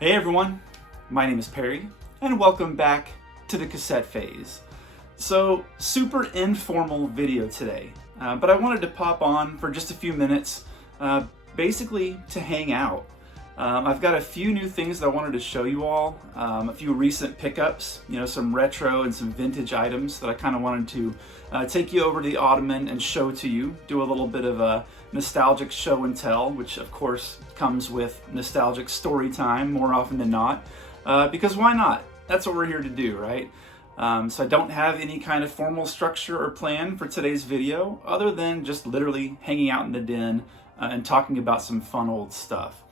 Hey everyone, my name is Perry, and welcome back to the Cassette Phase. So, super informal video today, but I wanted to pop on for just a few minutes, basically to hang out. I've got a few new things that I wanted to show you all, a few recent pickups, some retro and some vintage items that I kind of wanted to take you over to the Ottoman and show to you, do a little bit of a nostalgic show and tell, which of course comes with nostalgic story time more often than not, because why not? That's what we're here to do, right? So I don't have any kind of formal structure or plan for today's video, other than just literally hanging out in the den and talking about some fun old stuff.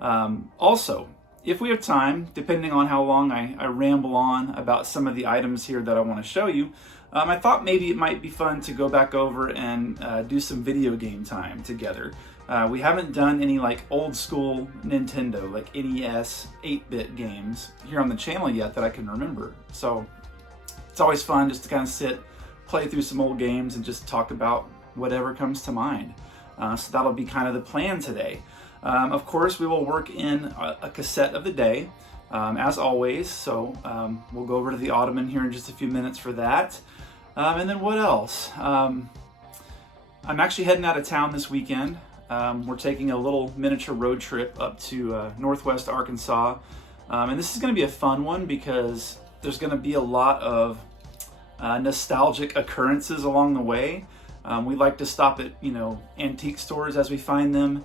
Also, if we have time, depending on how long I ramble on about some of the items here that I want to show you, I thought maybe it might be fun to go back over and do some video game time together. We haven't done any like old school Nintendo, like NES 8-bit games here on the channel yet that I can remember. So it's always fun just to kind of sit, play through some old games and just talk about whatever comes to mind. So that'll be kind of the plan today. Of course, we will work in a cassette of the day, as always, so we'll go over to the Ottoman here in just a few minutes for that. And then what else? I'm actually heading out of town this weekend. We're taking a little miniature road trip up to northwest Arkansas, and this is going to be a fun one because there's going to be a lot of nostalgic occurrences along the way. We like to stop at, antique stores as we find them.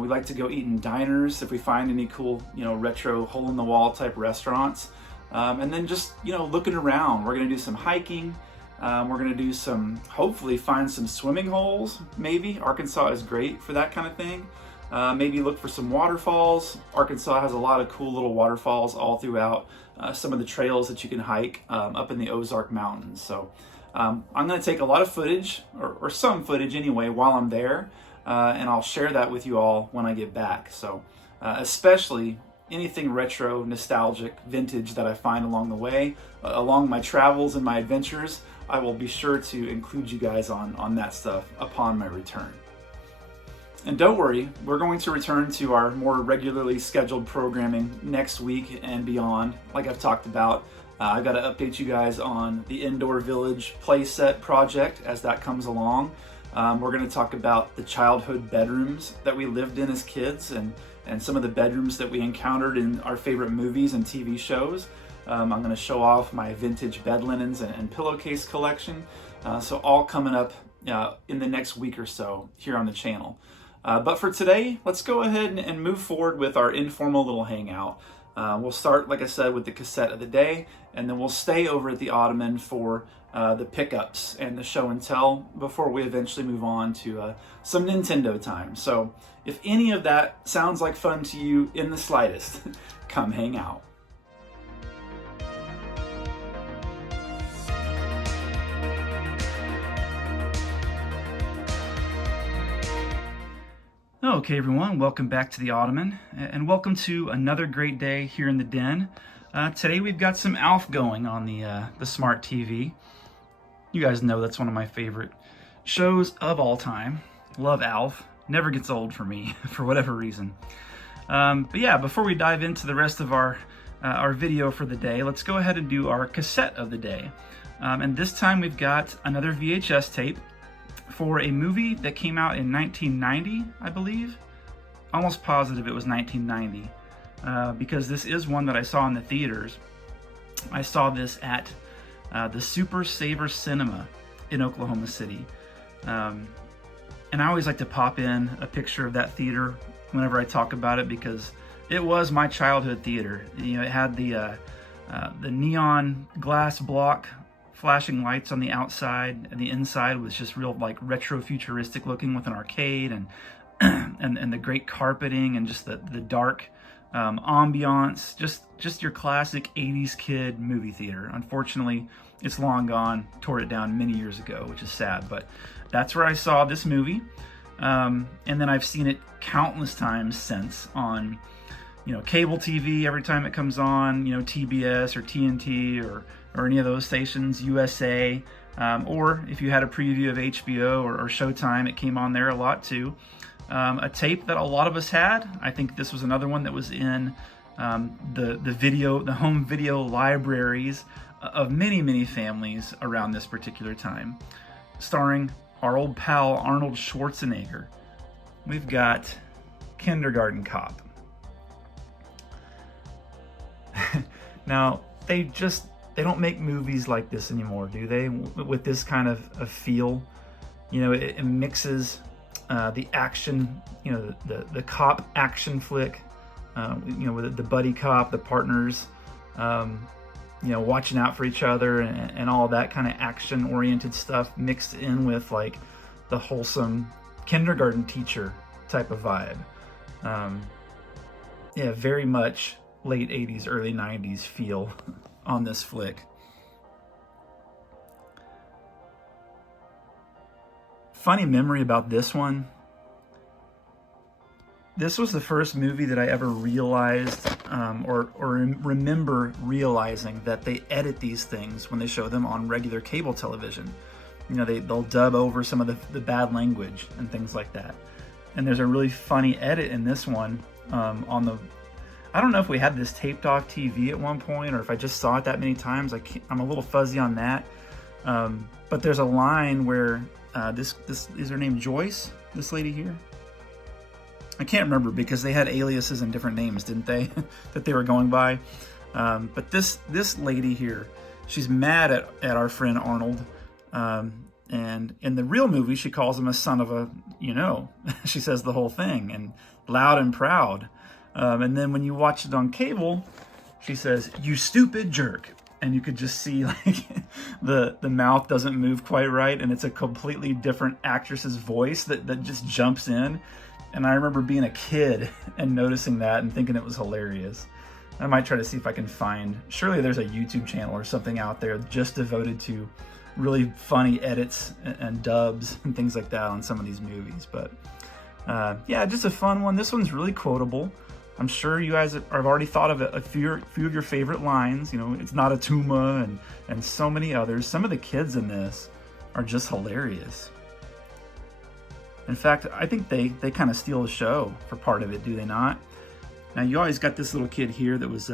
We like to go eat in diners if we find any cool, retro hole-in-the-wall type restaurants. And then just, looking around. We're going to do some hiking. We're going to do hopefully find some swimming holes, maybe. Arkansas is great for that kind of thing. Maybe look for some waterfalls. Arkansas has a lot of cool little waterfalls all throughout some of the trails that you can hike up in the Ozark Mountains. So I'm going to take a lot of footage, or some footage anyway, while I'm there. And I'll share that with you all when I get back. So especially anything retro, nostalgic, vintage that I find along the way, along my travels and my adventures, I will be sure to include you guys on that stuff upon my return. And don't worry, we're going to return to our more regularly scheduled programming next week and beyond, like I've talked about. I've got to update you guys on the Indoor Village playset project as that comes along. We're going to talk about the childhood bedrooms that we lived in as kids and some of the bedrooms that we encountered in our favorite movies and TV shows. I'm going to show off my vintage bed linens and pillowcase collection. So all coming up in the next week or so here on the channel. But for today, let's go ahead and move forward with our informal little hangout. We'll start, like I said, with the cassette of the day, and then we'll stay over at the Ottoman for the pickups and the show and tell before we eventually move on to some Nintendo time. So if any of that sounds like fun to you in the slightest, come hang out. Okay everyone, welcome back to the Ottoman, and welcome to another great day here in the den. Today we've got some Alf going on the smart TV. You guys know that's one of my favorite shows of all time. Love Alf. Never gets old for me, for whatever reason. But yeah, before we dive into the rest of our video for the day, let's go ahead and do our cassette of the day. And this time we've got another VHS tape for a movie that came out in 1990, I believe. Almost positive it was 1990, because this is one that I saw in the theaters. I saw this at the Super Saver Cinema in Oklahoma City. And I always like to pop in a picture of that theater whenever I talk about it, because it was my childhood theater. It had the neon glass block flashing lights on the outside, and the inside was just real like retro futuristic looking with an arcade and and the great carpeting and just the dark ambiance, just your classic 80s kid movie theater. Unfortunately, it's long gone, tore it down many years ago, which is sad, but that's where I saw this movie. And then I've seen it countless times since on cable TV every time it comes on, TBS or TNT or any of those stations, USA, or if you had a preview of HBO or Showtime, it came on there a lot too. A tape that a lot of us had. I think this was another one that was in the home video libraries of many families around this particular time, starring our old pal Arnold Schwarzenegger. We've got Kindergarten Cop. Now, they don't make movies like this anymore, do they? With this kind of a feel, you know, it mixes the action, you know, the cop action flick, you know, with the buddy cop, the partners, you know, watching out for each other and all that kind of action-oriented stuff mixed in with like the wholesome kindergarten teacher type of vibe. Yeah, very much late 80s, early 90s feel on this flick. Funny memory about this one. This was the first movie that I ever realized or remember realizing that they edit these things when they show them on regular cable television. You know, they'll dub over some of the bad language and things like that. And there's a really funny edit in this one on the... I don't know if we had this taped off TV at one point or if I just saw it that many times. I'm a little fuzzy on that. But there's a line where this is her name Joyce, this lady here? I can't remember because they had aliases and different names, didn't they? that they were going by. But this lady here, she's mad at our friend Arnold. And in the real movie, she calls him a son of a, you know, she says the whole thing and loud and proud. And then when you watch it on cable, she says, "You stupid jerk." And you could just see like the mouth doesn't move quite right. And it's a completely different actress's voice that just jumps in. And I remember being a kid and noticing that and thinking it was hilarious. I might try to see if I can find, surely there's a YouTube channel or something out there just devoted to really funny edits and dubs and things like that on some of these movies. But yeah, just a fun one. This one's really quotable. I'm sure you guys have already thought of a few of your favorite lines. You know, it's not a Tuma and so many others. Some of the kids in this are just hilarious. In fact, I think they kind of steal the show for part of it, do they not? Now, you always got this little kid here that was,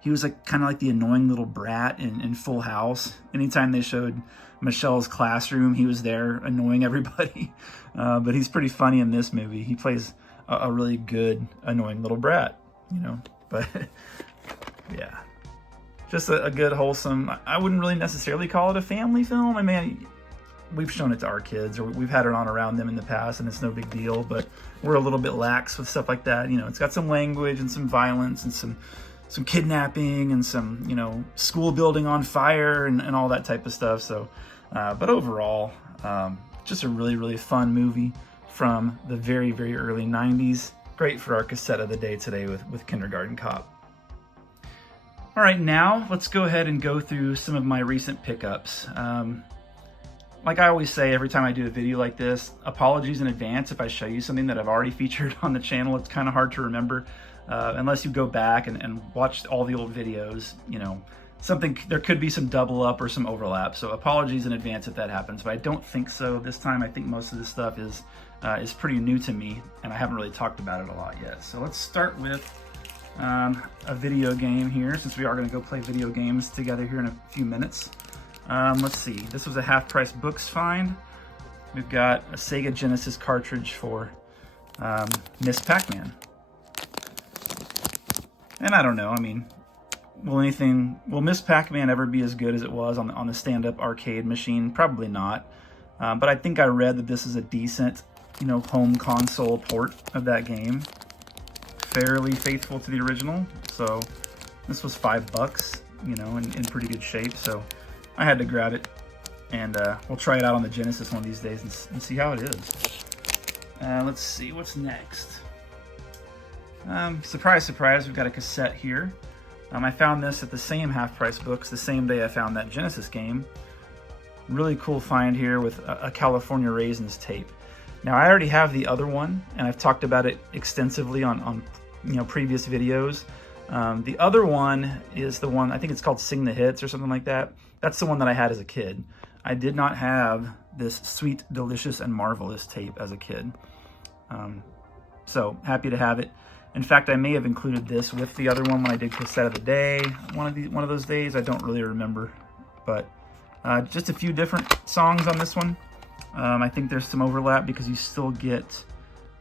he was like kind of like the annoying little brat in Full House. Anytime they showed Michelle's classroom, he was there annoying everybody. But he's pretty funny in this movie. He plays a really good annoying little brat, you know. But yeah, just a good wholesome. I wouldn't really necessarily call it a family film. I mean, we've shown it to our kids or we've had it on around them in the past and it's no big deal, but we're a little bit lax with stuff like that. You know, it's got some language and some violence and some kidnapping and some, you know, school building on fire and all that type of stuff. So, but overall, just a really fun movie from the very early 90s. Great for our cassette of the day today with Kindergarten Cop. All right, now let's go ahead and go through some of my recent pickups. Like I always say every time I do a video like this, apologies in advance if I show you something that I've already featured on the channel. It's kind of hard to remember unless you go back and watch all the old videos. You know, there could be some double up or some overlap. So apologies in advance if that happens, but I don't think so this time. I think most of this stuff is pretty new to me and I haven't really talked about it a lot yet. So let's start with a video game here, since we are going to go play video games together here in a few minutes. Let's see, this was a half-price books find. We've got a Sega Genesis cartridge for Miss Pac-Man. And I don't know, I mean, will Miss Pac-Man ever be as good as it was on the stand-up arcade machine? Probably not. But I think I read that this is a decent, you know, home console port of that game. Fairly faithful to the original. So this was $5, you know, in pretty good shape. So I had to grab it, and we'll try it out on the Genesis one of these days and see how it is. Let's see, what's next? Surprise, surprise, we've got a cassette here. I found this at the same half-price books the same day I found that Genesis game. Really cool find here with a California Raisins tape. Now, I already have the other one, and I've talked about it extensively on you know, previous videos. The other one is the one, I think it's called Sing the Hits or something like that. That's the one that I had as a kid. I did not have this Sweet, Delicious, and Marvelous tape as a kid. So happy to have it. In fact, I may have included this with the other one when I did Cassette of the Day, one of those days. I don't really remember, but just a few different songs on this one. I think there's some overlap because you still get,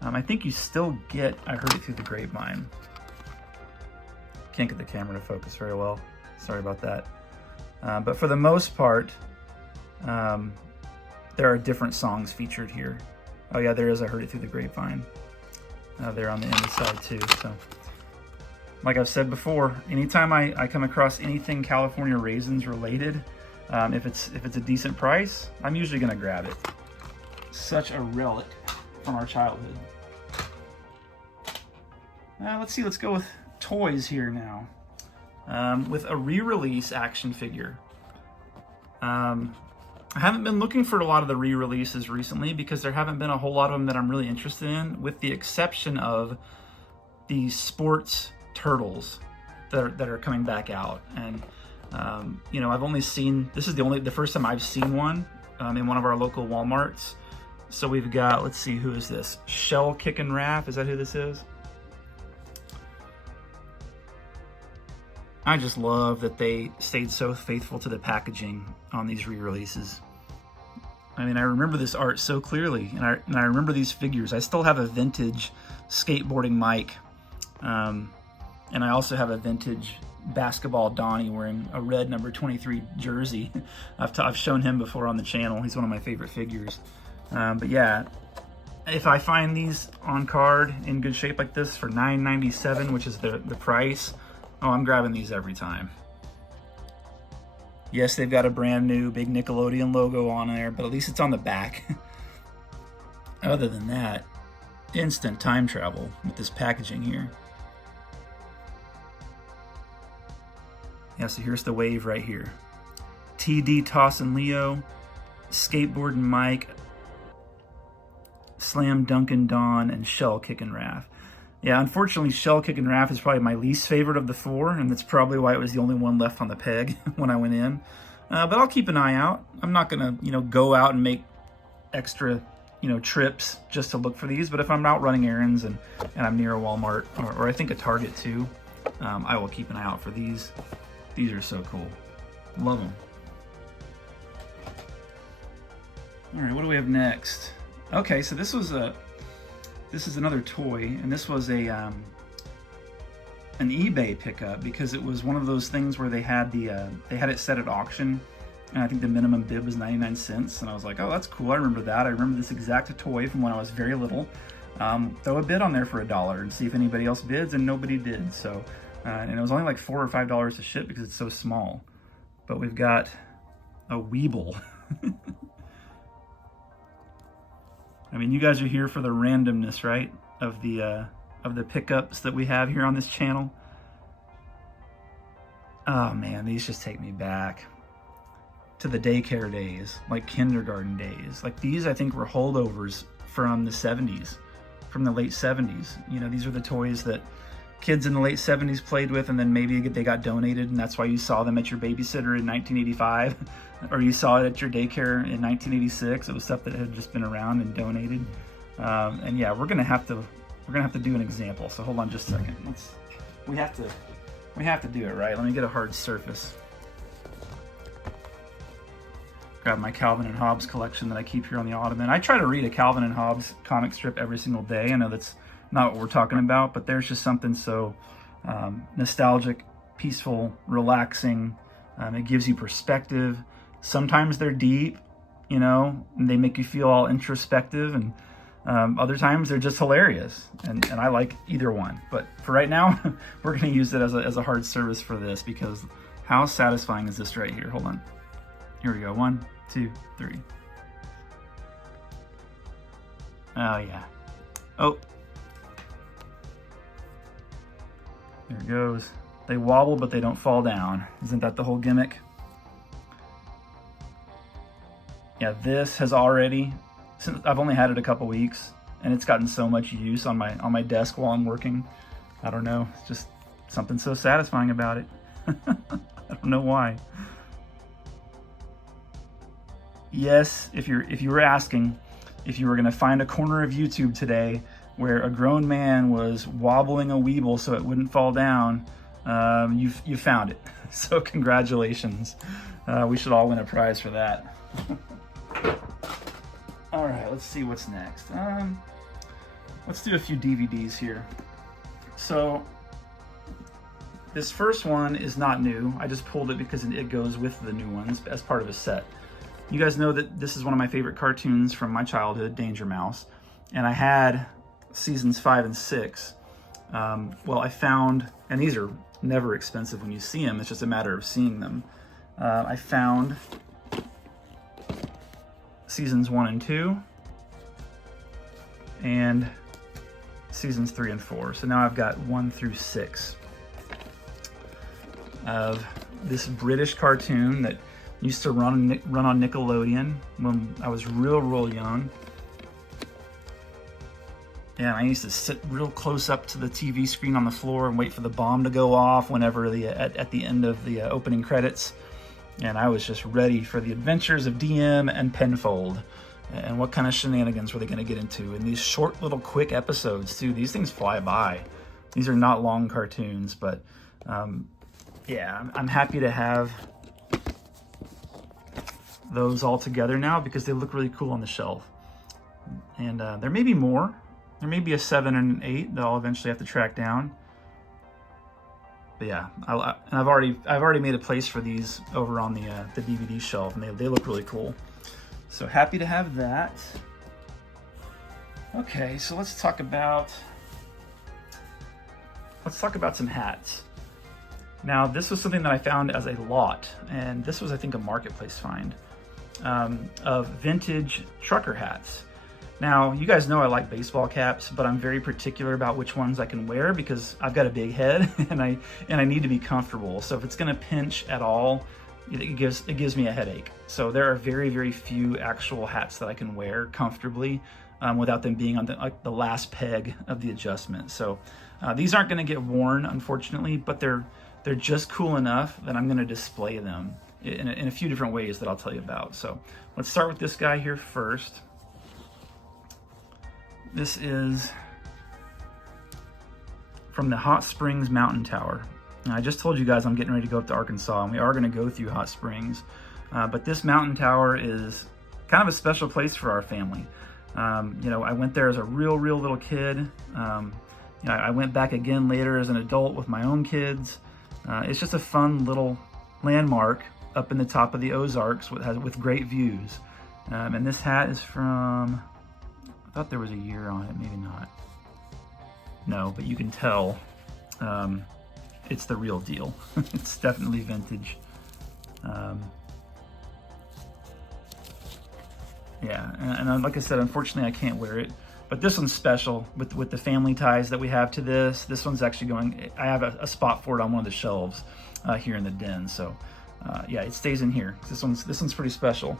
I think you still get I Heard It Through the Grapevine. Can't get the camera to focus very well. Sorry about that. But for the most part, there are different songs featured here. Oh yeah, there is I Heard It Through the Grapevine. There on the inside too. So, like I've said before, anytime I come across anything California Raisins related, if it's a decent price, I'm usually gonna grab it. Such a relic from our childhood. Let's see, let's go with toys here now. With a re-release action figure. I haven't been looking for a lot of the re-releases recently because there haven't been a whole lot of them that I'm really interested in, with the exception of the sports turtles that are coming back out. And you know, I've only seen, this is the first time I've seen one in one of our local Walmarts. So we've got, let's see, who is this? Shell Kickin' Raph, is that who this is? I just love that they stayed so faithful to the packaging on these re-releases. I mean, I remember this art so clearly, and I remember these figures. I still have a vintage skateboarding Mike, and I also have a vintage basketball Donnie wearing a red number 23 jersey. I've shown him before on the channel. He's one of my favorite figures. But yeah, if I find these on card in good shape like this for $9.97, which is the price, oh, I'm grabbing these every time. Yes, they've got a brand new big Nickelodeon logo on there, but at least it's on the back. Other than that, instant time travel with this packaging here. Yeah, so here's the wave right here. TD Tossin' Leo, Skateboarding Mike, Slam Dunkin' Don, and Shell Kickin' Raph. Yeah, unfortunately, Shell Kickin' Raph is probably my least favorite of the four, and that's probably why it was the only one left on the peg when I went in. But I'll keep an eye out. I'm not gonna, go out and make extra, trips just to look for these. But if I'm out running errands and I'm near a Walmart or I think a Target too, I will keep an eye out for these. These are so cool. Love them. All right, what do we have next? Okay, so this is another toy, and this was an eBay pickup because it was one of those things where they had it set at auction, and I think the minimum bid was 99 cents, and I was like, oh, that's cool. I remember that. I remember this exact toy from when I was very little. Throw a bid on there for $1 and see if anybody else bids, and nobody did. So, and it was only like $4 or $5 to ship because it's so small. But we've got a Weeble. I mean, you guys are here for the randomness, right? Of the pickups that we have here on this channel. Oh man, these just take me back to the daycare days, like kindergarten days. Like these, I think, were holdovers from the 70s, from the late 70s. These are the toys that kids in the late 70s played with, and then maybe they got donated, and that's why you saw them at your babysitter in 1985, or you saw it at your daycare in 1986. It was stuff that had just been around and donated. And yeah, we're gonna have to do an example. So hold on just a second. We have to do it right. Let me get a hard surface. Grab my Calvin and Hobbes collection that I keep here on the ottoman. I try to read a Calvin and Hobbes comic strip every single day. I know that's not what we're talking about, but there's just something so nostalgic, peaceful, relaxing. It gives you perspective. Sometimes they're deep, and they make you feel all introspective, and other times they're just hilarious, and I like either one. But for right now, we're going to use it as a hard service for this, because how satisfying is this right here? Hold on. Here we go. 1, 2, 3. Oh, yeah. Oh. There it goes. They wobble, but they don't fall down. Isn't that the whole gimmick? Yeah, this has already, since I've only had it a couple weeks, and it's gotten so much use on my desk while I'm working. I don't know. It's just something so satisfying about it. I don't know why. Yes, if you were asking if you were going to find a corner of YouTube today where a grown man was wobbling a Weeble so it wouldn't fall down, you found it. So congratulations. We should all win a prize for that. All right, let's see what's next. Let's do a few DVDs here. So this first one is not new. I just pulled it because it goes with the new ones as part of a set. You guys know that this is one of my favorite cartoons from my childhood, Danger Mouse. And I had seasons 5 and 6. Well, I found, and these are never expensive when you see them, it's just a matter of seeing them. I found seasons 1 and 2 and seasons 3 and 4. So now I've got 1 through 6 of this British cartoon that used to run on Nickelodeon when I was real young. And I used to sit real close up to the TV screen on the floor and wait for the bomb to go off whenever at the end of the opening credits. And I was just ready for the adventures of DM and Penfold. And what kind of shenanigans were they going to get into in these short little quick episodes too. These things fly by. These are not long cartoons, but yeah, I'm happy to have those all together now because they look really cool on the shelf. And there may be more. There may be a 7 and an 8 that I'll eventually have to track down. But yeah, and I've already made a place for these over on the DVD shelf, and they look really cool. So happy to have that. Okay, so let's talk about some hats. Now, this was something that I found as a lot, and this was, I think, a marketplace find of vintage trucker hats. Now, you guys know I like baseball caps, but I'm very particular about which ones I can wear because I've got a big head and I need to be comfortable. So if it's gonna pinch at all, it gives me a headache. So there are very few actual hats that I can wear comfortably without them being on the last peg of the adjustment. So these aren't gonna get worn, unfortunately, but they're just cool enough that I'm gonna display them in a few different ways that I'll tell you about. So let's start with this guy here first. This is from the Hot Springs Mountain Tower. Now, I just told you guys I'm getting ready to go up to Arkansas, and we are going to go through Hot Springs. But this mountain tower is kind of a special place for our family. You know, I went there as a real little kid. You know, I went back again later as an adult with my own kids. It's just a fun little landmark up in the top of the Ozarks with great views. And this hat is from, I thought there was a year on it, maybe not. No, but you can tell it's the real deal. It's definitely vintage. Yeah, and like I said, unfortunately I can't wear it, but this one's special with the family ties that we have to this. This one's actually going, I have a spot for it on one of the shelves here in the den. So yeah, it stays in here. This one's pretty special.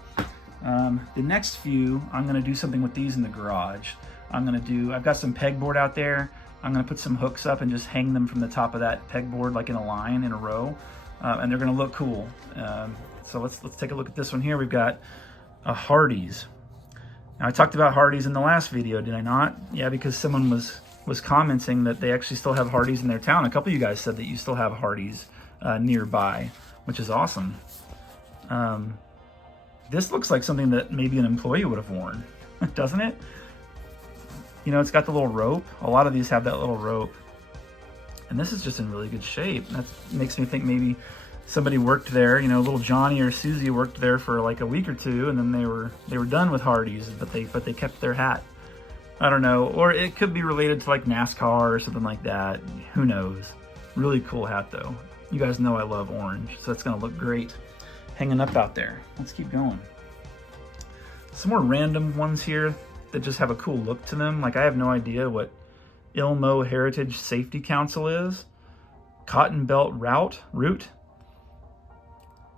The next few, I'm gonna do something with these in the garage. I've got some pegboard out there. I'm gonna put some hooks up and just hang them from the top of that pegboard like in a line, in a row, and they're gonna look cool. So let's take a look at this one here. We've got a Hardee's. Now, I talked about Hardee's in the last video, did I not? Yeah, because someone was commenting that they actually still have Hardee's in their town. A couple of you guys said that you still have Hardee's nearby, which is awesome. This looks like something that maybe an employee would have worn, doesn't it? You know, it's got the little rope. A lot of these have that little rope. And this is just in really good shape. That makes me think maybe somebody worked there, you know, little Johnny or Susie worked there for like a week or two, and then they were done with Hardee's, but they kept their hat. I don't know, or it could be related to like NASCAR or something like that. Who knows? Really cool hat though. You guys know I love orange, so it's gonna look great hanging up out there. Let's keep going. Some more random ones here that just have a cool look to them. Like I have no idea what Ilmo Heritage Safety Council is. Cotton Belt Route.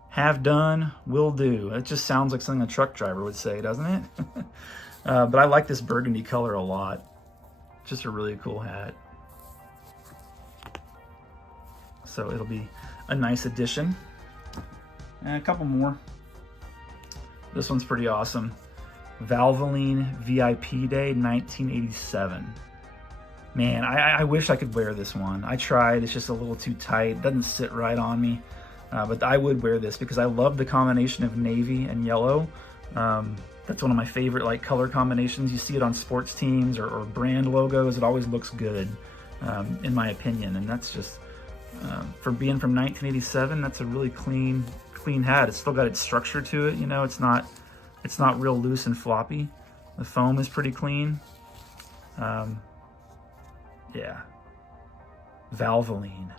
Have done, will do. It just sounds like something a truck driver would say, doesn't it? But I like this burgundy color a lot. Just a really cool hat. So it'll be a nice addition. And a couple more. This one's pretty awesome. Valvoline VIP Day 1987. Man, I wish I could wear this one. I tried, it's just a little too tight. It doesn't sit right on me. But I would wear this because I love the combination of navy and yellow. That's one of my favorite like color combinations. You see it on sports teams or brand logos. It always looks good, in my opinion. And that's just, for being from 1987, that's a really clean hat. It's still got its structure to it. You know, it's not real loose and floppy. The foam is pretty clean. Yeah. Valvoline.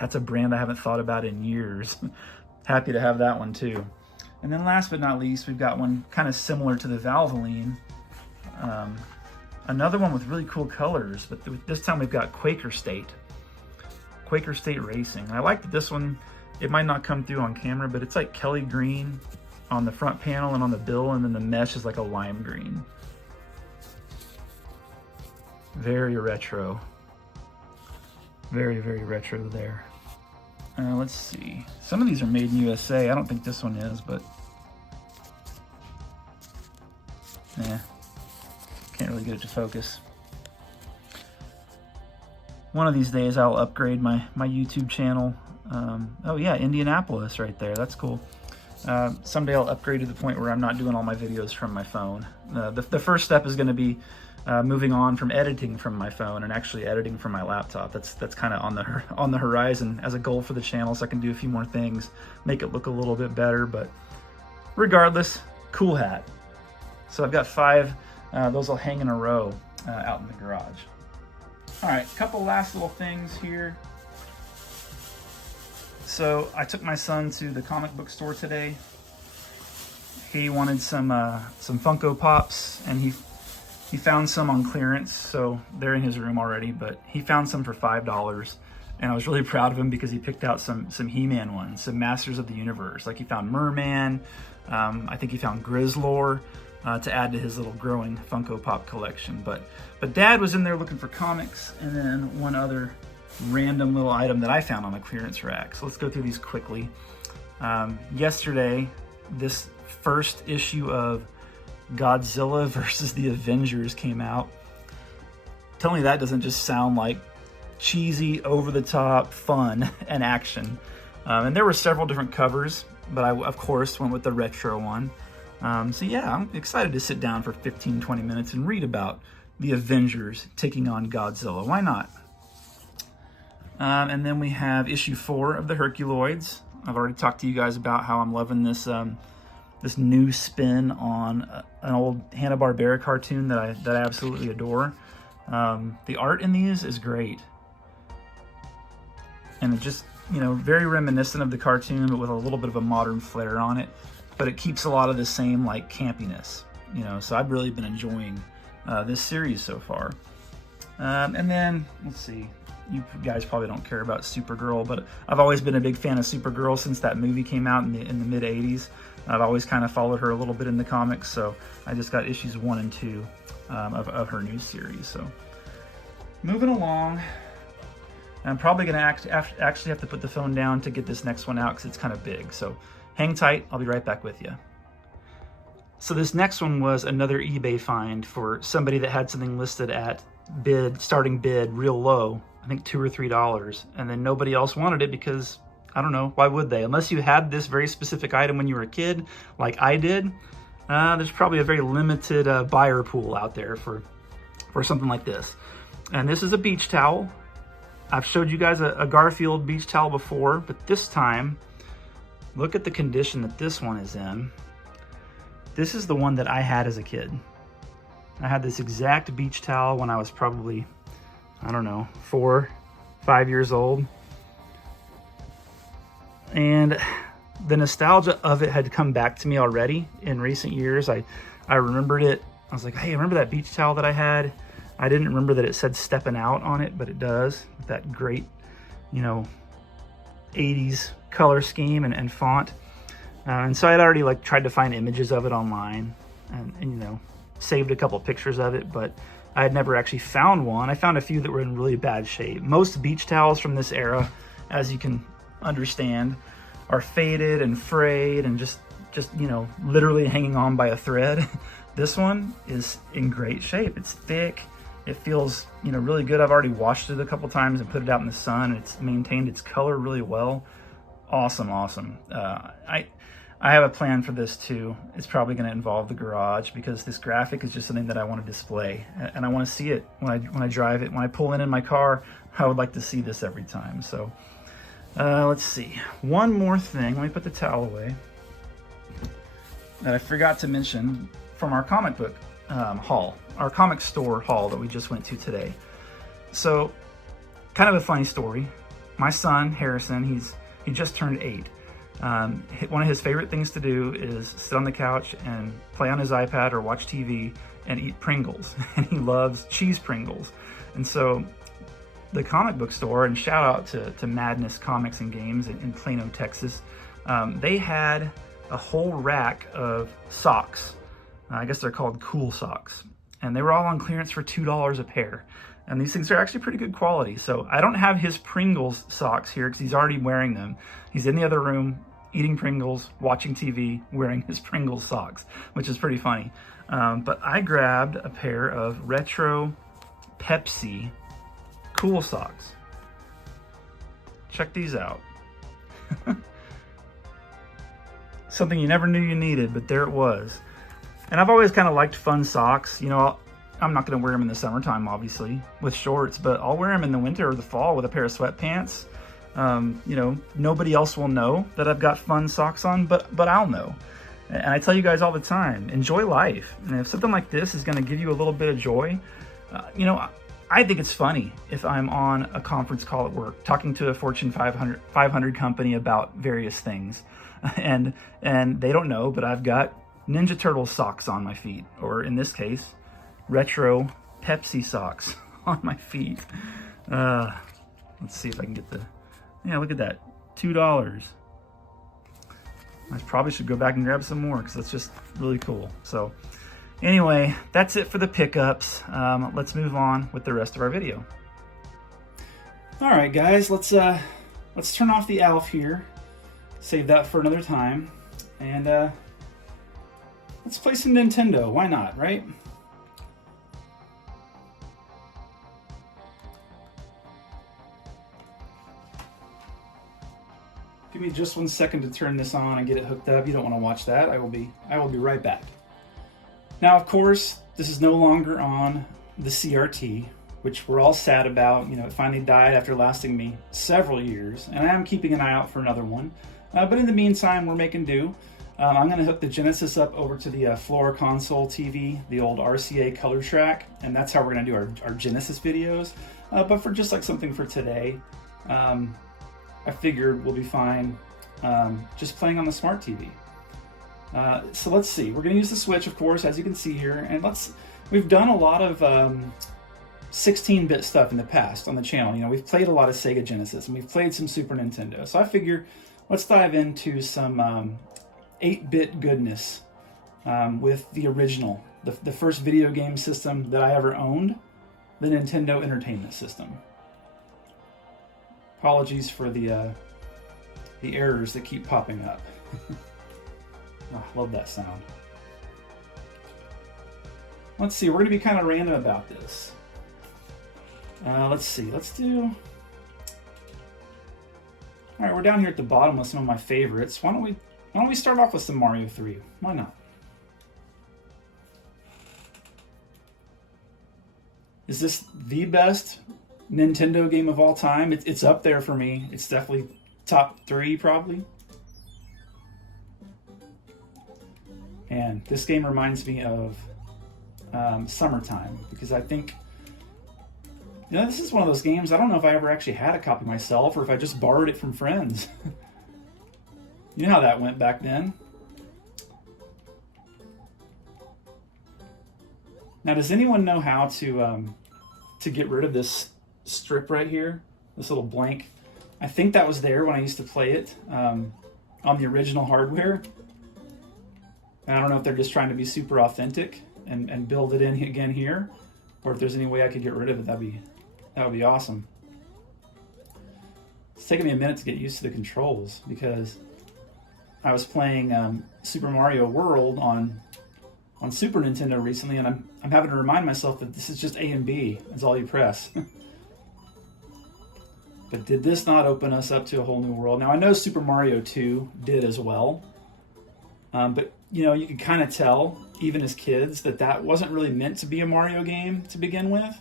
That's a brand I haven't thought about in years. Happy to have that one too. And then last but not least, we've got one kind of similar to the Valvoline. Another one with really cool colors, but this time we've got Quaker State. Quaker State Racing. And I like that this one, it might not come through on camera, but it's like Kelly green on the front panel and on the bill, and then the mesh is like a lime green. Very retro. Very, very retro there. Let's see. Some of these are made in USA. I don't think this one is, but can't really get it to focus. One of these days I'll upgrade my YouTube channel. Oh yeah, Indianapolis right there. That's cool. Someday I'll upgrade to the point where I'm not doing all my videos from my phone. The first step is going to be moving on from editing from my phone and actually editing from my laptop. That's kind of on the horizon as a goal for the channel, so I can do a few more things, make it look a little bit better. But regardless, cool hat. So I've got 5. Those will hang in a row out in the garage. All right, a couple last little things here. So I took my son to the comic book store today. He wanted some Funko Pops, and he found some on clearance, so they're in his room already, but he found some for $5, and I was really proud of him because he picked out some He-Man ones, some Masters of the Universe. Like he found Merman, I think he found Grizzlor to add to his little growing Funko Pop collection. But Dad was in there looking for comics, and then one other random little item that I found on a clearance rack. So let's go through these quickly. Yesterday, this first issue of Godzilla versus the Avengers came out. Tell me that doesn't just sound like cheesy, over-the-top fun and action. And there were several different covers, but I, of course, went with the retro one. So yeah, I'm excited to sit down for 15-20 minutes and read about the Avengers taking on Godzilla. Why not? And then we have issue 4 of the Herculoids. I've already talked to you guys about how I'm loving this this new spin on an old Hanna-Barbera cartoon that I absolutely adore. The art in these is great, and it just, you know, very reminiscent of the cartoon, but with a little bit of a modern flair on it. But it keeps a lot of the same like campiness, you know. So I've really been enjoying this series so far. And then let's see. You guys probably don't care about Supergirl, but I've always been a big fan of Supergirl since that movie came out in the mid 80s. I've always kind of followed her a little bit in the comics, so I just got issues 1 and 2 of her new series. So moving along, I'm probably going to actually have to put the phone down to get this next one out because it's kind of big. So hang tight, I'll be right back with you. So this next one was another eBay find for somebody that had something listed at starting bid real low, I think $2 or $3, and then nobody else wanted it because, I don't know, why would they? Unless you had this very specific item when you were a kid, like I did, there's probably a very limited buyer pool out there for something like this. And this is a beach towel. I've showed you guys a Garfield beach towel before, but this time, look at the condition that this one is in. This is the one that I had as a kid. I had this exact beach towel when I was probably, I don't know, 4, 5 years old. And the nostalgia of it had come back to me already in recent years. I remembered it. I was like, hey, remember that beach towel that I had? I didn't remember that it said stepping out on it, but it does. That great, you know, 80s color scheme and font. And so I'd already like tried to find images of it online and you know, saved a couple pictures of it, but I had never actually found one. I found a few that were in really bad shape. Most beach towels from this era, as you can understand, are faded and frayed and just you know, literally hanging on by a thread. This one is in great shape. It's thick. It feels, you know, really good. I've already washed it a couple times and put it out in the sun. It's maintained its color really well. Awesome, awesome. I have a plan for this too. It's probably going to involve the garage, because this graphic is just something that I want to display, and I want to see it when I drive it. When I pull in my car, I would like to see this every time. So let's see. One more thing. Let me put the towel away that I forgot to mention from our comic book haul, our comic store haul that we just went to today. So, kind of a funny story. My son Harrison, he just turned 8. One of his favorite things to do is sit on the couch and play on his iPad or watch TV and eat Pringles. And he loves cheese Pringles. And so the comic book store, and shout out to Madness Comics and Games in Plano, Texas, they had a whole rack of socks. I guess they're called cool socks. And they were all on clearance for $2 a pair. And these things are actually pretty good quality. So I don't have his Pringles socks here because he's already wearing them. He's in the other room eating Pringles, watching TV, wearing his Pringles socks, which is pretty funny. But I grabbed a pair of retro Pepsi cool socks. Check these out. Something you never knew you needed, but there it was. And I've always kind of liked fun socks. You know, I'm not going to wear them in the summertime, obviously, with shorts, but I'll wear them in the winter or the fall with a pair of sweatpants. You know, nobody else will know that I've got fun socks on, but I'll know. And I tell you guys all the time, enjoy life. And if something like this is going to give you a little bit of joy, you know, I think it's funny if I'm on a conference call at work talking to a Fortune 500 company about various things, and they don't know, but I've got Ninja Turtle socks on my feet, or in this case, retro Pepsi socks on my feet. Let's see if I can get the, yeah, look at that, $2. I probably should go back and grab some more because that's just really cool. So anyway, that's it for the pickups. Let's move on with the rest of our video. All right, guys, let's turn off the ALF here. Save that for another time, and let's play some Nintendo. Why not, right? Give me just 1 second to turn this on and get it hooked up. You don't want to watch that. I will be right back. Now, of course, this is no longer on the CRT, which we're all sad about. You know, it finally died after lasting me several years, and I am keeping an eye out for another one. But in the meantime, we're making do. I'm going to hook the Genesis up over to the Flora console TV, the old RCA color track, and that's how we're going to do our Genesis videos. But for just like something for today, I figured we'll be fine just playing on the smart TV. So let's see. We're going to use the Switch, of course, as you can see here, and we've done a lot of 16-bit stuff in the past on the channel. You know, we've played a lot of Sega Genesis, and we've played some Super Nintendo. So I figure let's dive into some 8-bit goodness with the original, the first video game system that I ever owned, the Nintendo Entertainment System. Apologies for the errors that keep popping up. Oh, love that sound. Let's see, we're going to be kind of random about this. Let's see, let's do... All right, we're down here at the bottom with some of my favorites. Why don't we start off with some Mario 3? Why not? Is this the best Nintendo game of all time? It's up there for me. It's definitely top 3, probably. And this game reminds me of summertime, because I think, you know, this is one of those games, I don't know if I ever actually had a copy myself or if I just borrowed it from friends. You know how that went back then. Now, does anyone know how to get rid of this strip right here? This little blank. I think that was there when I used to play it on the original hardware. And I don't know if they're just trying to be super authentic and build it in again here, or if there's any way I could get rid of it. That would be awesome. It's taken me a minute to get used to the controls because I was playing Super Mario World on on Super Nintendo recently, and I'm having to remind myself that this is just A and B. That's all you press. But did this not open us up to a whole new world? Now, I know Super Mario 2 did as well. But, you know, you could kind of tell, even as kids, that wasn't really meant to be a Mario game to begin with.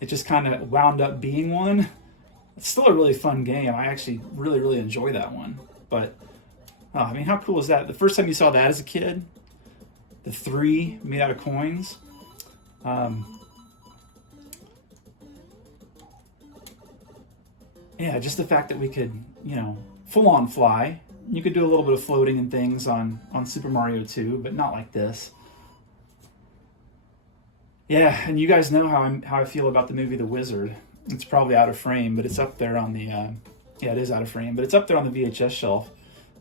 It just kind of wound up being one. It's still a really fun game. I actually really, really enjoy that one. But, I mean, how cool is that? The first time you saw that as a kid, the 3 made out of coins. Yeah, just the fact that we could, you know, full on fly. You could do a little bit of floating and things on Super Mario 2, but not like this. Yeah, and you guys know how I feel about the movie The Wizard. It's probably out of frame, but it's up there on the, yeah, it is out of frame, but it's up there on the VHS shelf.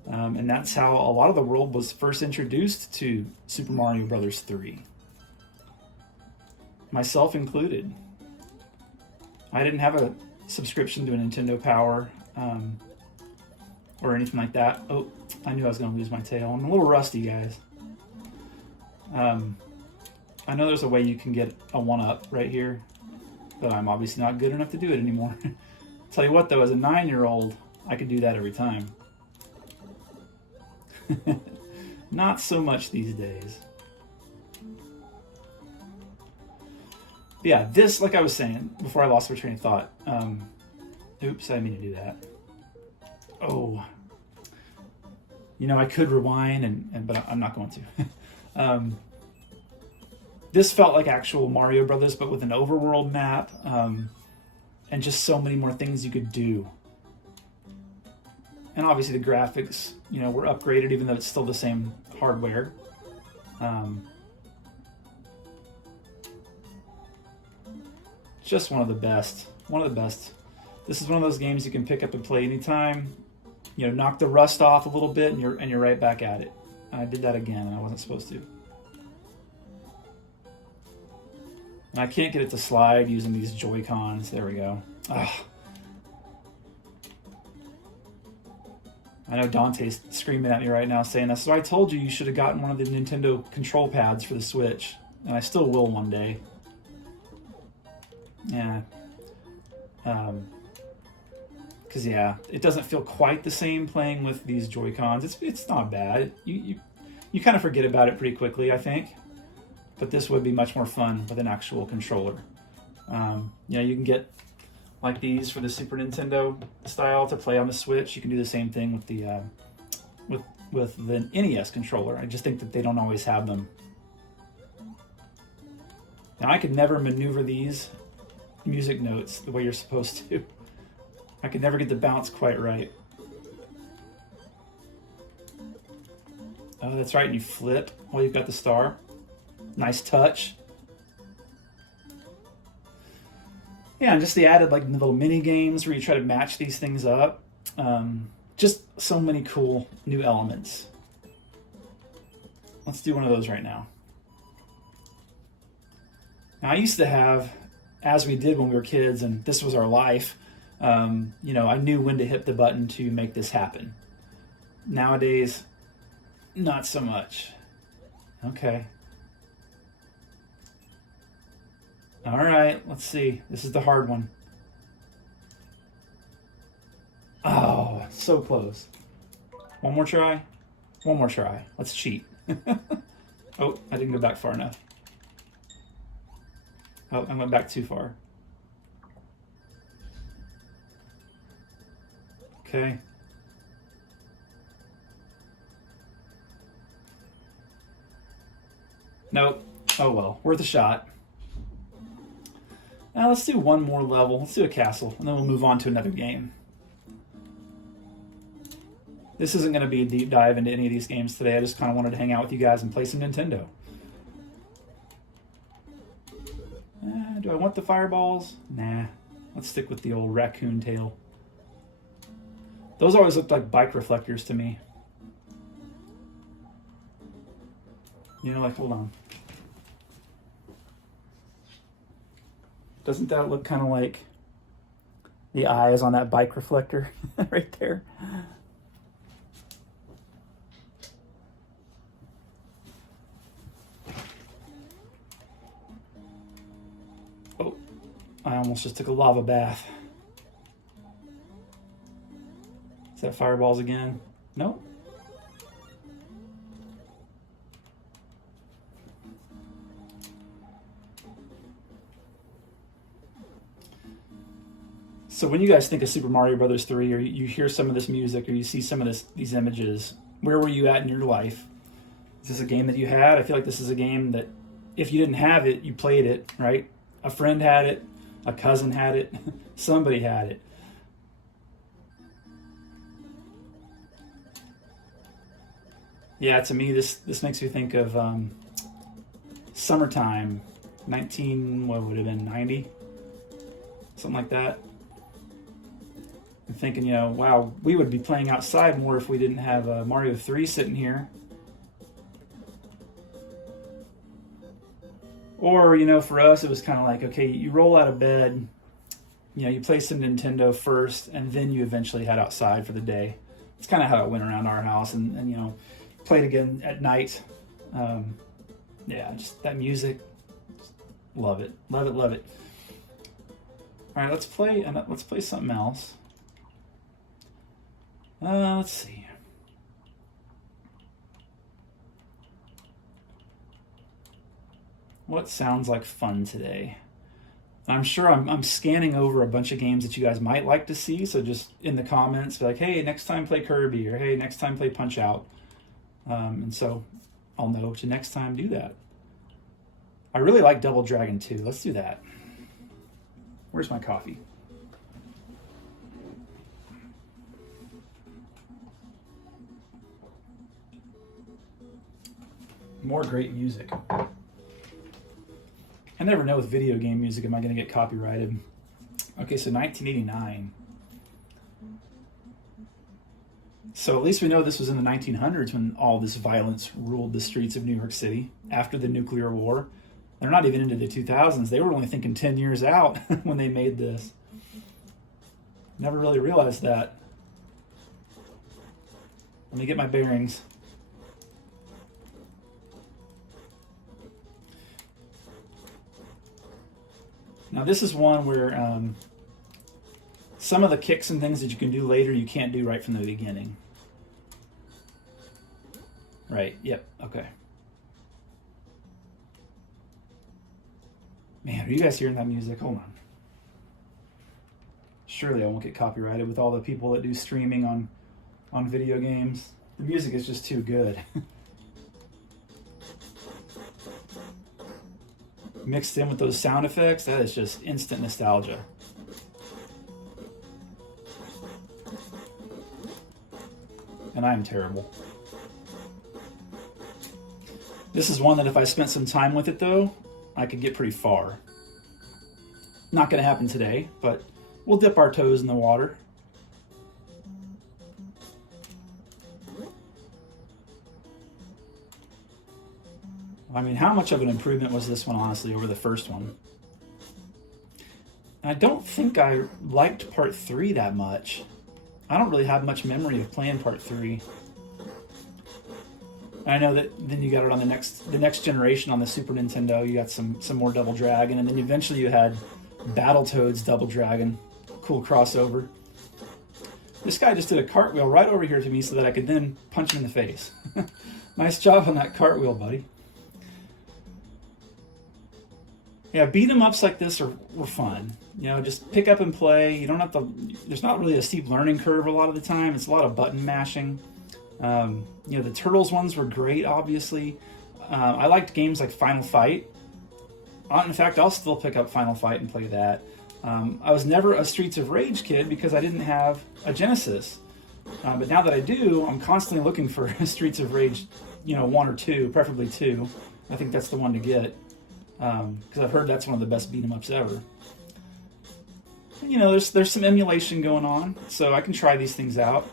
And that's how a lot of the world was first introduced to Super Mario Brothers 3. Myself included. I didn't have a subscription to a Nintendo Power or anything like that. Oh, I knew I was going to lose my tail. I'm a little rusty, guys. I know there's a way you can get a 1-up right here, but I'm obviously not good enough to do it anymore. Tell you what, though, as a 9-year-old, I could do that every time. Not so much these days. But yeah, this, like I was saying before I lost my train of thought. Oops, I didn't mean to do that. Oh, you know, I could rewind, but I'm not going to. This felt like actual Mario Brothers, but with an overworld map, and just so many more things you could do. And obviously the graphics, you know, were upgraded, even though it's still the same hardware. Just one of the best. One of the best. This is one of those games you can pick up and play anytime. You know, knock the rust off a little bit, and you're right back at it. I did that again, and I wasn't supposed to. And I can't get it to slide using these Joy-Cons. There we go. Ugh. I know Dante's screaming at me right now saying that. So I told you should have gotten one of the Nintendo control pads for the Switch. And I still will one day. Yeah. Because, yeah, it doesn't feel quite the same playing with these Joy-Cons. It's not bad. You kind of forget about it pretty quickly, I think. But this would be much more fun with an actual controller. You know, you can get like these for the Super Nintendo style to play on the Switch. You can do the same thing with the with the NES controller. I just think that they don't always have them. Now, I could never maneuver these music notes the way you're supposed to. I could never get the bounce quite right. Oh, that's right, and you flip while you've got the star. Nice touch. Yeah, and just the added like little mini games where you try to match these things up. Just so many cool new elements. Let's do one of those right now. Now, I used to have, as we did when we were kids, and this was our life, you know, I knew when to hit the button to make this happen. Nowadays, not so much. Okay. All right, let's see. This is the hard one. Oh, so close. One more try. One more try. Let's cheat. Oh, I didn't go back far enough. Oh, I went back too far. Okay. Nope. Oh well, worth a shot. Now let's do one more level. Let's do a castle, and then we'll move on to another game. This isn't going to be a deep dive into any of these games today. I just kind of wanted to hang out with you guys and play some Nintendo. Do I want the fireballs? Nah. Let's stick with the old raccoon tail. Those always looked like bike reflectors to me. You know, like, hold on. Doesn't that look kind of like the eyes on that bike reflector right there? I almost just took a lava bath. Is that fireballs again? Nope. So when you guys think of Super Mario Brothers 3, or you hear some of this music, or you see some of these images, where were you at in your life? Is this a game that you had? I feel like this is a game that if you didn't have it, you played it, right? A friend had it, a cousin had it, somebody had it. Yeah, to me, this makes me think of summertime, what would it have been, 90? Something like that. I'm thinking, you know, wow, we would be playing outside more if we didn't have Mario 3 sitting here. Or, you know, for us, it was kind of like, okay, you roll out of bed, you know, you play some Nintendo first, and then you eventually head outside for the day. It's kind of how it went around our house, and you know, played again at night. Yeah, just that music, love it, love it, love it. All right, let's play something else. Let's see. What sounds like fun today? I'm sure I'm scanning over a bunch of games that you guys might like to see, so just in the comments, be like, hey, next time play Kirby, or hey, next time play Punch-Out. And so I'll know to next time do that. I really like Double Dragon 2. Let's do that. Where's my coffee? More great music. I never know with video game music, am I going to get copyrighted? Okay, so 1989. So at least we know this was in the 1900s when all this violence ruled the streets of New York City after the nuclear war. They're not even into the 2000s. They were only thinking 10 years out when they made this. Never really realized that. Let me get my bearings. Now this is one where some of the kicks and things that you can do later, you can't do right from the beginning. Right, yep, okay. Man, are you guys hearing that music? Hold on. Surely I won't get copyrighted with all the people that do streaming on video games. The music is just too good. Mixed in with those sound effects, that is just instant nostalgia. And I am terrible. This is one that if I spent some time with it though, I could get pretty far. Not gonna happen today, but we'll dip our toes in the water. I mean, how much of an improvement was this one, honestly, over the first one? I don't think I liked Part 3 that much. I don't really have much memory of playing Part 3. I know that then you got it on the next generation on the Super Nintendo. You got some more Double Dragon, and then eventually you had Battletoads Double Dragon. Cool crossover. This guy just did a cartwheel right over here to me so that I could then punch him in the face. Nice job on that cartwheel, buddy. Yeah, beat 'em ups like this were fun. You know, just pick up and play. You don't have to. There's not really a steep learning curve a lot of the time. It's a lot of button mashing. You know, the Turtles ones were great, obviously. I liked games like Final Fight. In fact, I'll still pick up Final Fight and play that. I was never a Streets of Rage kid because I didn't have a Genesis. But now that I do, I'm constantly looking for Streets of Rage, you know, 1 or 2, preferably 2. I think that's the one to get. Because I've heard that's one of the best beat 'em ups ever. And, you know, there's some emulation going on, so I can try these things out.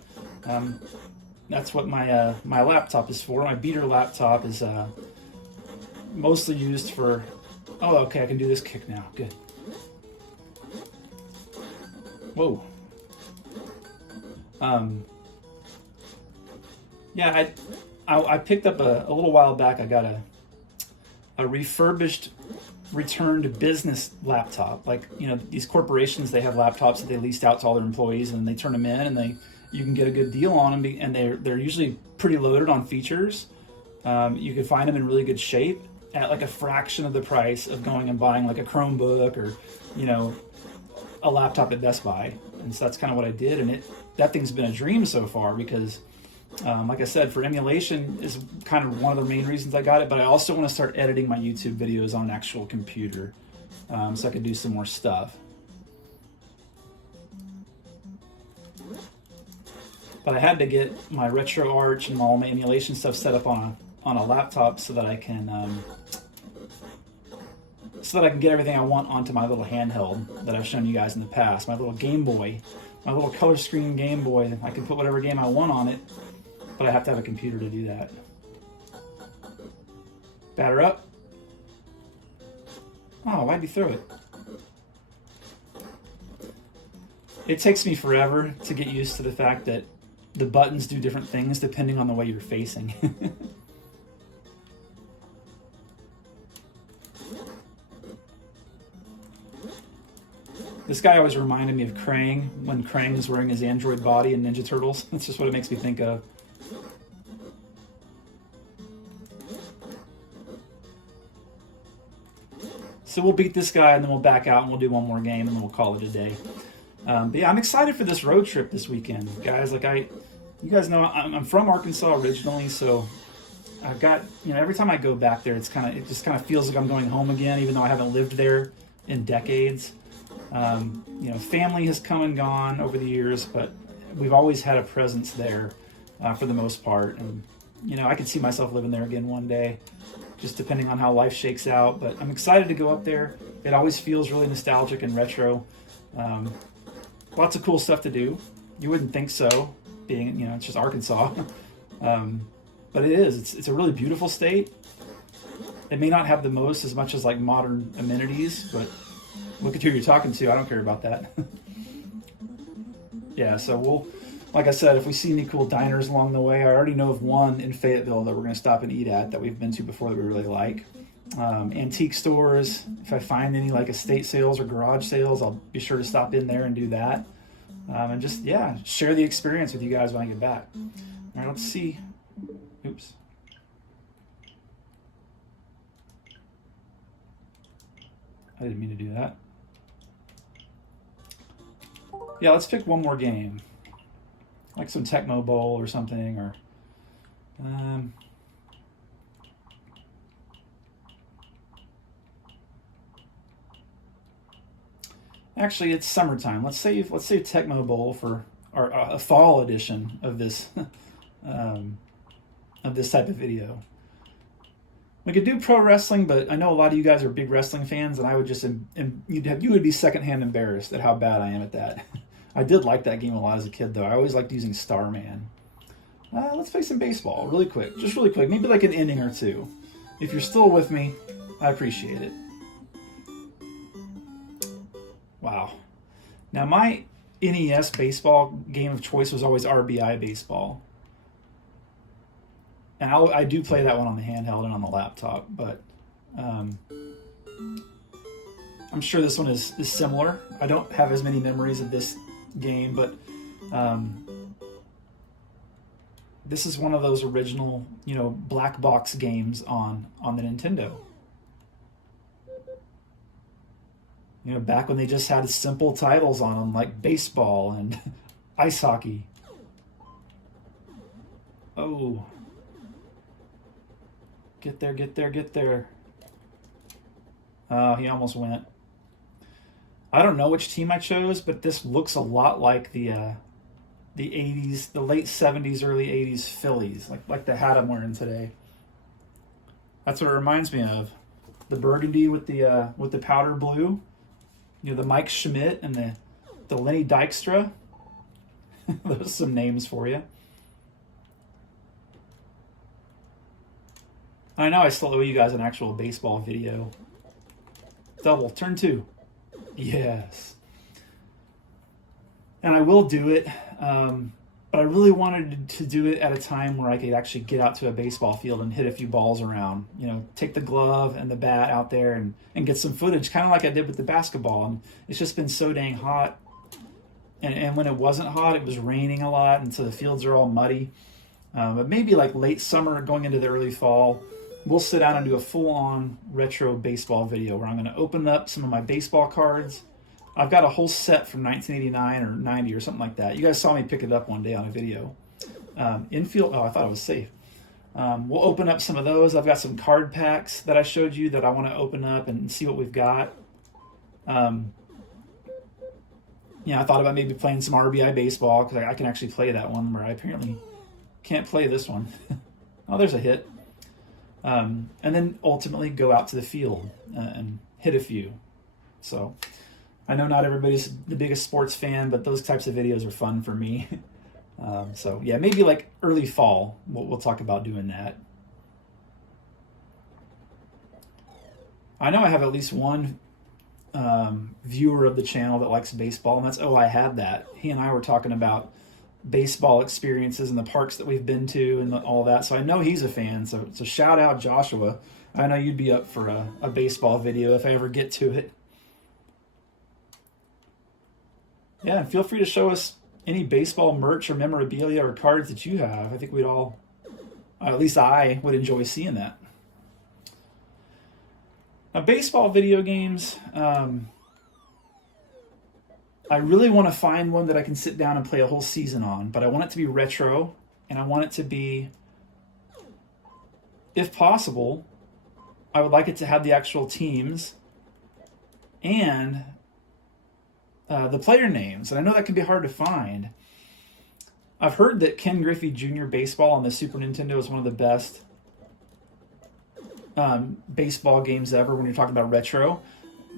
That's what my laptop is for. My beater laptop is mostly used for. Oh, okay, I can do this kick now. Good. Whoa. Yeah, I picked up a little while back. I got a refurbished returned business laptop. Like, you know, these corporations, they have laptops that they leased out to all their employees, and they turn them in, and you can get a good deal on them, and they're usually pretty loaded on features. You can find them in really good shape at like a fraction of the price of going and buying like a Chromebook or, you know, a laptop at Best Buy. And so that's kind of what I did, and that thing's been a dream so far because, like I said, for emulation is kind of one of the main reasons I got it, but I also want to start editing my YouTube videos on an actual computer, so I could do some more stuff. But I had to get my RetroArch and all my emulation stuff set up on a laptop so that I can get everything I want onto my little handheld that I've shown you guys in the past. My little Game Boy, my little color screen Game Boy. I can put whatever game I want on it, but I have to have a computer to do that. Batter up. Oh, why'd you throw it? It takes me forever to get used to the fact that the buttons do different things depending on the way you're facing. This guy always reminded me of Krang when Krang is wearing his android body in Ninja Turtles. That's just what it makes me think of. So we'll beat this guy and then we'll back out and we'll do one more game and then we'll call it a day. But yeah, I'm excited for this road trip this weekend, guys. Like you guys know I'm from Arkansas originally, so I've got, you know, every time I go back there, it just kind of feels like I'm going home again, even though I haven't lived there in decades. You know, family has come and gone over the years, but we've always had a presence there for the most part. And, you know, I could see myself living there again one day, just depending on how life shakes out. But I'm excited to go up there. It always feels really nostalgic and retro. Lots of cool stuff to do. You wouldn't think so, being, you know, it's just Arkansas. But it is. It's a really beautiful state. It may not have the most as much as like modern amenities, but look at who you're talking to. I don't care about that. Yeah, so like I said, if we see any cool diners along the way, I already know of one in Fayetteville that we're going to stop and eat at that we've been to before that we really like. Antique stores, if I find any like estate sales or garage sales, I'll be sure to stop in there and do that. And just, yeah, share the experience with you guys when I get back. All right, let's see. Oops. I didn't mean to do that. Yeah, let's pick one more game. Like some Tecmo Bowl or something, or... Actually, it's summertime. Let's save Tecmo Bowl for a fall edition of this type of video. We could do pro wrestling, but I know a lot of you guys are big wrestling fans, and I would just you would be secondhand embarrassed at how bad I am at that. I did like that game a lot as a kid, though. I always liked using Starman. Let's play some baseball really quick, just really quick, maybe like an inning or two. If you're still with me, I appreciate it. Wow. Now my NES baseball game of choice was always RBI baseball. And I do play that one on the handheld and on the laptop, but I'm sure this one is similar. I don't have as many memories of this game, but this is one of those original, you know, black box games on the Nintendo. You know, back when they just had simple titles on them, like baseball and ice hockey. Oh. Get there, get there, get there. Oh, he almost went. I don't know which team I chose, but this looks a lot like the 80s, the late 70s, early 80s Phillies, like the hat I'm wearing today. That's what it reminds me of. The burgundy with the powder blue. You know, the Mike Schmidt and the Lenny Dykstra. Those are some names for you. I know I still owe you guys an actual baseball video. Double, turn 2. Yes. And I will do it, but but I really wanted to do it at a time where I could actually get out to a baseball field and hit a few balls around. You know, take the glove and the bat out there and get some footage, kind of like I did with the basketball. And it's just been so dang hot. And when it wasn't hot, it was raining a lot, and so the fields are all muddy. But maybe like late summer going into the early fall, we'll sit down and do a full-on retro baseball video where I'm going to open up some of my baseball cards. I've got a whole set from 1989 or 90 or something like that. You guys saw me pick it up one day on a video. Infield, oh, I thought it was safe. We'll open up some of those. I've got some card packs that I showed you that I want to open up and see what we've got. I thought about maybe playing some RBI baseball because I can actually play that one where I apparently can't play this one. Oh, there's a hit. And then ultimately go out to the field and hit a few. So I know not everybody's the biggest sports fan, but those types of videos are fun for me. So yeah, maybe like early fall, we'll talk about doing that. I know I have at least one viewer of the channel that likes baseball, and that's I Had That. He and I were talking about baseball experiences in the parks that we've been to and all that, so I know he's a fan. So shout out Joshua. I know you'd be up for a baseball video if I ever get to it. Yeah, and feel free to show us any baseball merch or memorabilia or cards that you have. I think we'd all, at least I, would enjoy seeing that. Now, baseball video games, I really want to find one that I can sit down and play a whole season on, but I want it to be retro, and I want it to be, if possible, I would like it to have the actual teams and the player names. And I know that can be hard to find. I've heard that Ken Griffey Jr. Baseball on the Super Nintendo is one of the best baseball games ever when you're talking about retro,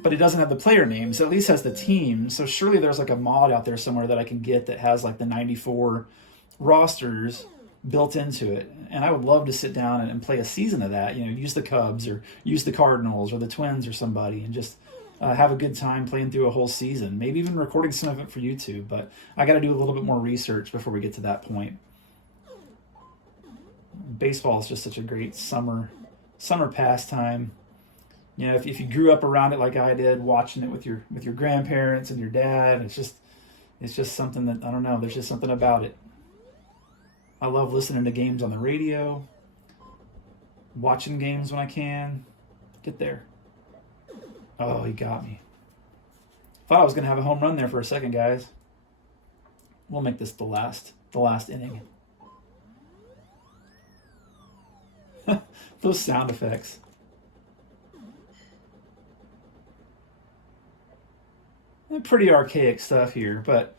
but it doesn't have the player names. It at least has the teams. So surely there's like a mod out there somewhere that I can get that has like the 94 rosters built into it. And I would love to sit down and play a season of that, use the Cubs or use the Cardinals or the Twins or somebody and just have a good time playing through a whole season, maybe even recording some of it for YouTube. But I got to do a little bit more research before we get to that point. Baseball is just such a great summer pastime. If you grew up around it like I did, watching it with your grandparents and your dad, it's just something that, I don't know, there's just something about it. I love listening to games on the radio, watching games when I can. Get there. Oh, he got me. Thought I was going to have a home run there for a second, guys. We'll make this the last inning. Those sound effects. Pretty archaic stuff here, but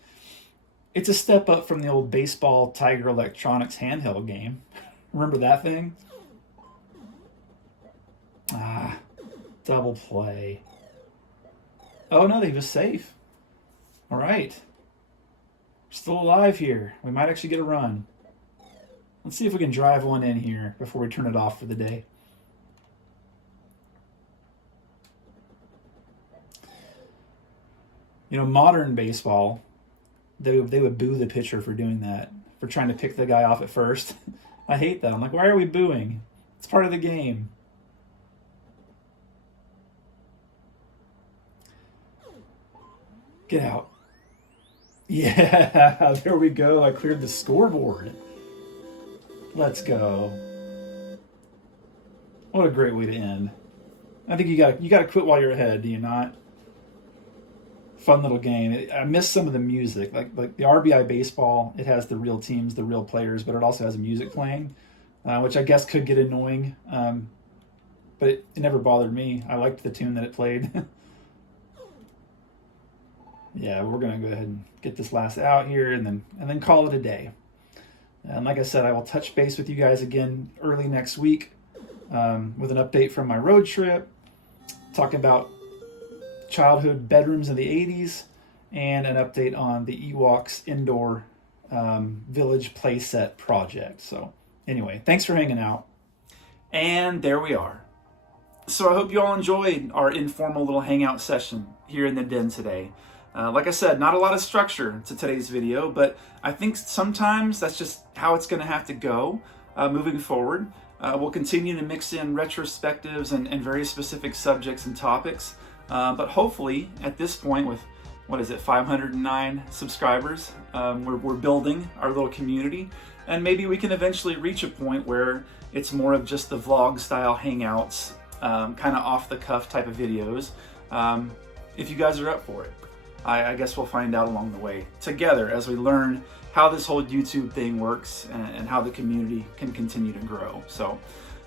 it's a step up from the old Baseball Tiger Electronics handheld game. Remember that thing? Double play. Oh no, they was safe. All right. We're still alive here. We might actually get a run. Let's see if we can drive one in here before we turn it off for the day. Modern baseball, they would boo the pitcher for doing that, for trying to pick the guy off at first. I hate that. I'm like, why are we booing? It's part of the game. Get out. Yeah, there we go. I cleared the scoreboard. Let's go. What a great way to end. I think you got to quit while you're ahead, do you not? Fun little game. I miss some of the music, like the RBI baseball. It has the real teams, the real players, but it also has music playing, which I guess could get annoying. But it never bothered me. I liked the tune that it played. Yeah, we're gonna go ahead and get this last out here, and then call it a day. And like I said, I will touch base with you guys again early next week with an update from my road trip, talking about childhood bedrooms in the 80s, and an update on the Ewoks indoor village playset project. So anyway, thanks for hanging out. And there we are. So I hope you all enjoyed our informal little hangout session here in the den today. Like I said, not a lot of structure to today's video, but I think sometimes that's just how it's going to have to go moving forward. We'll continue to mix in retrospectives and very specific subjects and topics, but hopefully at this point with, 509 subscribers, we're building our little community, and maybe we can eventually reach a point where it's more of just the vlog style hangouts, kind of off the cuff type of videos, if you guys are up for it. I guess we'll find out along the way together as we learn how this whole YouTube thing works and how the community can continue to grow. So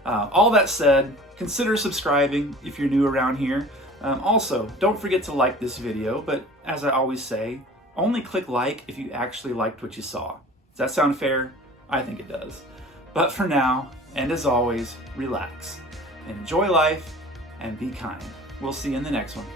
all that said, consider subscribing if you're new around here. Also, don't forget to like this video, but as I always say, only click like if you actually liked what you saw. Does that sound fair? I think it does. But for now, and as always, relax, enjoy life, and be kind. We'll see you in the next one.